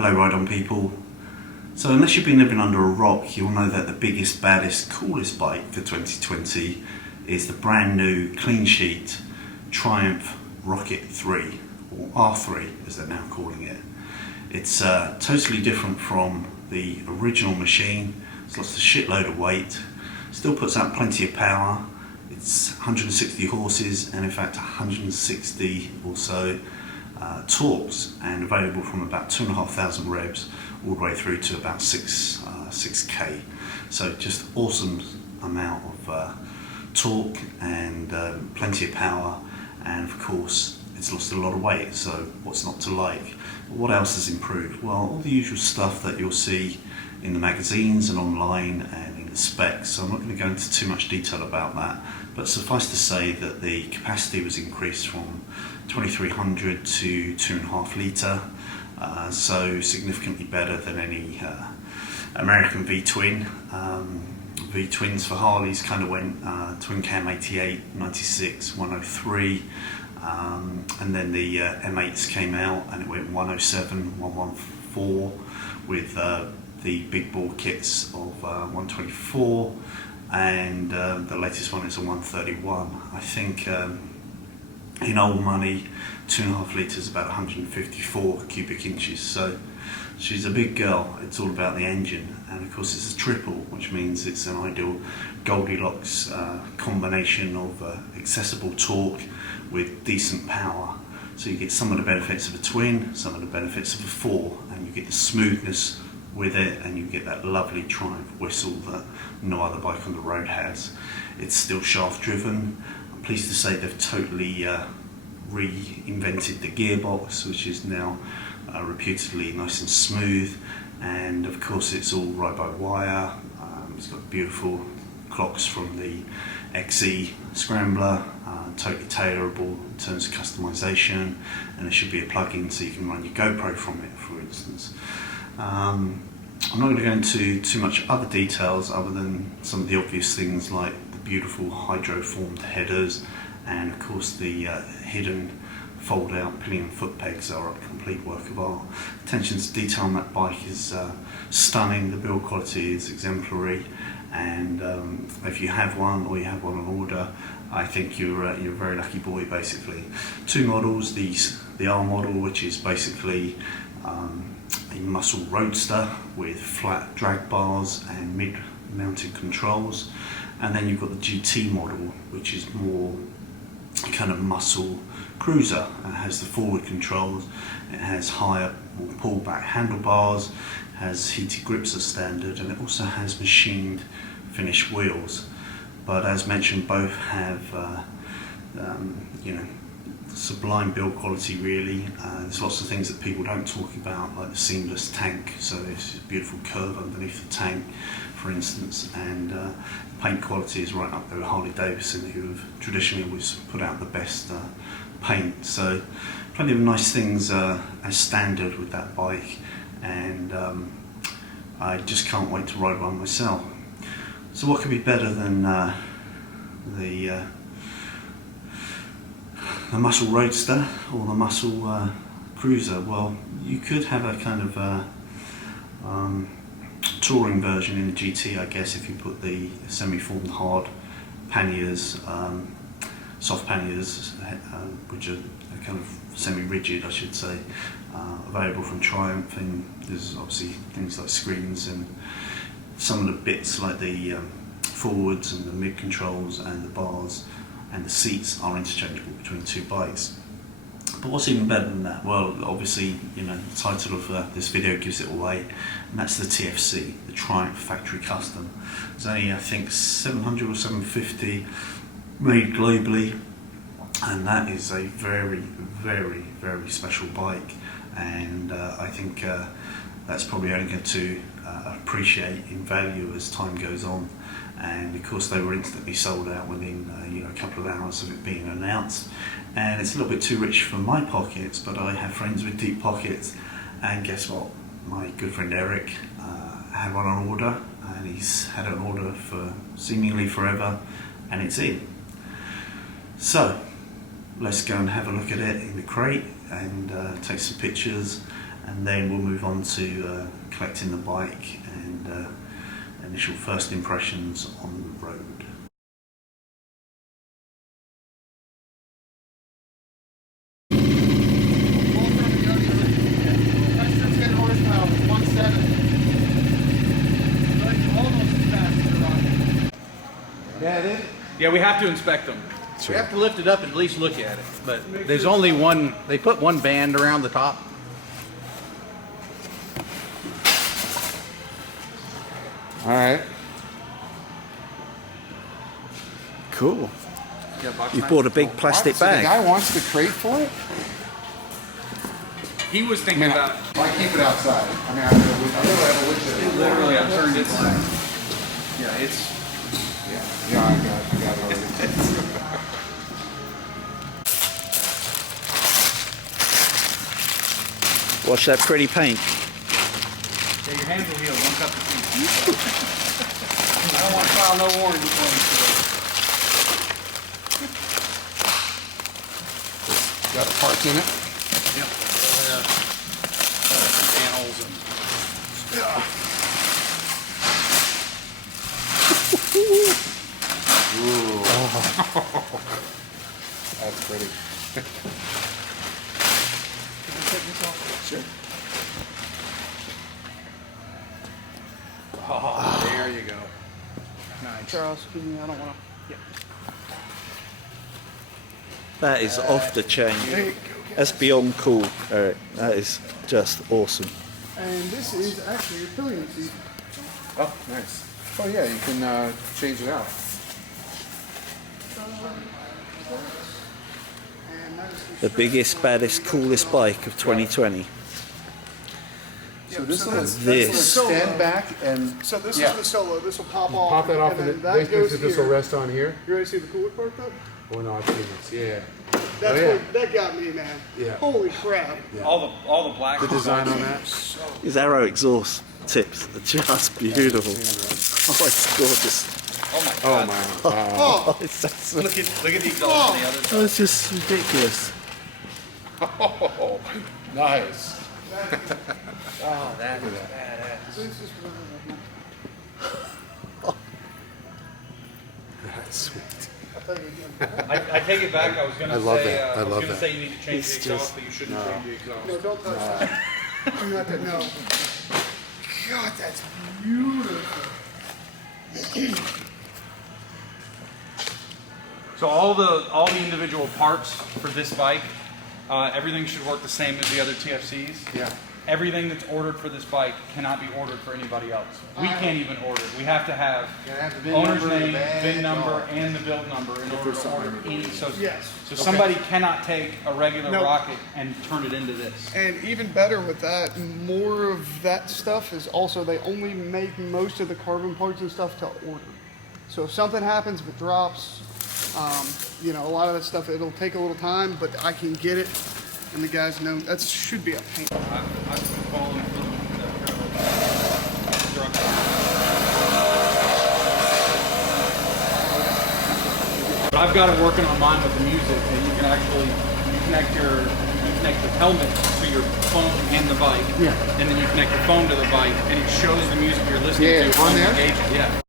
Hello ride-on people. So unless you've been living under a rock, you'll know that the biggest, baddest, coolest bike for 2020 is the brand new clean sheet Triumph Rocket 3, or R3 as they're now calling it. It's totally different from the original machine. It's lost a shitload of weight, still puts out plenty of power. It's 160 horses and in fact 160 or so torques, and available from about 2,500 revs all the way through to about 6k. So just awesome amount of torque and plenty of power, and of course it's lost a lot of weight, so what's not to like? What else has improved? Well, all the usual stuff that you'll see in the magazines and online and in the specs, so I'm not going to go into too much detail about that, but suffice to say that the capacity was increased from 2300 to 2.5 litre, so significantly better than any American V-twin. V-twins for Harleys kind of went twin cam 88, 96, 103, and then the M8s came out and it went 107, 114 with the big bore kits of 124, and the latest one is a 131. I think in old money 2.5 litres is about 154 cubic inches, so she's a big girl. It's all about the engine, and of course it's a triple, which means it's an ideal Goldilocks combination of accessible torque with decent power. So you get some of the benefits of a twin, some of the benefits of a four, and you get the smoothness with it, and you get that lovely Triumph whistle that no other bike on the road has. It's still shaft driven. I'm pleased to say they've totally reinvented the gearbox, which is now reputedly nice and smooth, and of course it's all ride by wire. It's got beautiful clocks from the XE Scrambler, totally tailorable in terms of customization, and there should be a plug-in so you can run your GoPro from it, for instance. I'm not going to go into too much other details other than some of the obvious things like the beautiful hydro-formed headers, and of course the hidden fold-out pillion foot pegs are a complete work of art. Attention to detail on that bike is stunning. The build quality is exemplary, and if you have one or you have one on order, I think you're a very lucky boy. Basically, two models: the R model, which is basically a muscle roadster with flat drag bars and mid-mounted controls, and then you've got the GT model, which is more kind of muscle cruiser. It has the forward controls, it has higher or pullback handlebars, has heated grips as standard, and it also has machined finished wheels. But as mentioned, both have sublime build quality really. There's lots of things that people don't talk about, like the seamless tank, so there's a beautiful curve underneath the tank, for instance, and paint quality is right up there with Harley Davidson, who have traditionally always put out the best paint. So plenty of nice things as standard with that bike, and I just can't wait to ride one myself. So what could be better than the muscle roadster or the muscle cruiser? Well, you could have a kind of touring version in the GT, I guess, if you put the semi-formed hard panniers, soft panniers, which are kind of semi-rigid, I should say, available from Triumph. And there's obviously things like screens and some of the bits like the forwards and the mid controls and the bars and the seats are interchangeable between two bikes. But what's even better than that? Well, obviously, the title of this video gives it away, and that's the TFC, the Triumph Factory Custom. There's only, I think, 700 or 750 made globally, and that is a very, very, very special bike, and I think that's probably only going to appreciate in value as time goes on. And of course they were instantly sold out within a couple of hours of it being announced, and it's a little bit too rich for my pockets, but I have friends with deep pockets, and guess what, my good friend Erik had one on order, and he's had it on order for seemingly forever, and it's in. So let's go and have a look at it in the crate and take some pictures and then we'll move on to collecting the bike and initial first impressions on the road. Yeah, it is. Yeah, we have to inspect them. We have to lift it up and at least look at it. But there's only one, they put one band around the top. All right. Cool. Yeah, You bought a big plastic So the bag. guy wants the crate for it? He was thinking about it. Why keep it outside? I mean, I literally have a windshield. Literally, I turned it. Yeah, it's. Yeah, I got it already. Watch that pretty paint. Yeah, your hands will heal. Don't cut the feet. I don't want to file no warranty claims Got the parts in it? Yep. Panels and. Ooh. That's pretty. Can I take this off? Sure. Oh, there you go. Nice. Charles, excuse me, I don't want to. That is off the chain. There you go. That's beyond cool, Eric. That is just awesome. And this is actually your pillion seat. Oh, nice. Oh yeah, you can change it out. And that is The biggest, baddest, coolest bike of 2020. So this will This. stand back and so this Yeah. is the solo. This will pop off. pop that off, and and then it that basically goes this will here. rest on here. You ready to see the cooler part though? Oh no, I've seen this. Yeah. That's yeah. what that got me, man. Yeah. Holy crap. All the black. The design on that. His arrow exhaust tips are just beautiful. Oh, it's gorgeous. Oh my Oh god. my. Wow. Oh, Oh, it's, that's, Look at the exhaust on the other side. it's just ridiculous. Oh, nice. Oh, that is badass. this is That's sweet. I take it back. I was gonna I love say. that. I I was love gonna that. say you need to change It's the exhaust, just- but you shouldn't change the exhaust. no, don't touch that. Do not that. No. God, that's beautiful. So all the individual parts for this bike, everything should work the same as the other TFCs. Yeah. Everything that's ordered for this bike cannot be ordered for anybody else. We can't even order it. We have to have Gotta have the VIN owner's number, the name, badge, VIN number, all. and the build number in order there's to order something any. So, Yes. so somebody cannot take a regular Nope. rocket and turn it into this. And even better with that, more of that stuff is also they only make most of the carbon parts and stuff to order. So if something happens, if it drops, you know, a lot of that stuff, it'll take a little time, but I can get it. And the guys know that should be a pain. I've been following But I've got it working on mine with the music, and you can actually you connect your helmet to your phone and the bike. Yeah. And then you connect your phone to the bike, and it shows the music you're listening Yeah, to on the there? gauge. Yeah.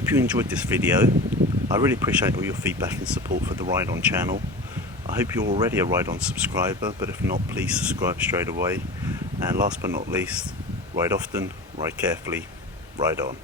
hope you enjoyed this video. I really appreciate all your feedback and support for the Ride On channel. I hope you're already a Ride On subscriber, but if not, please subscribe straight away. And last but not least, ride often, ride carefully, ride on.